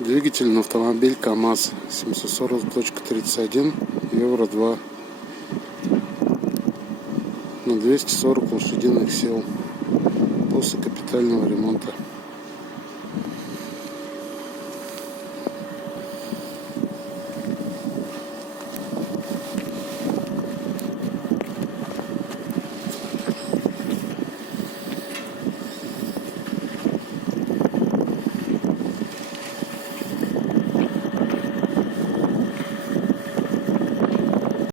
Двигатель на автомобиль КамАЗ 740.31 Евро 2 на 240 лошадиных сил после капитального ремонта.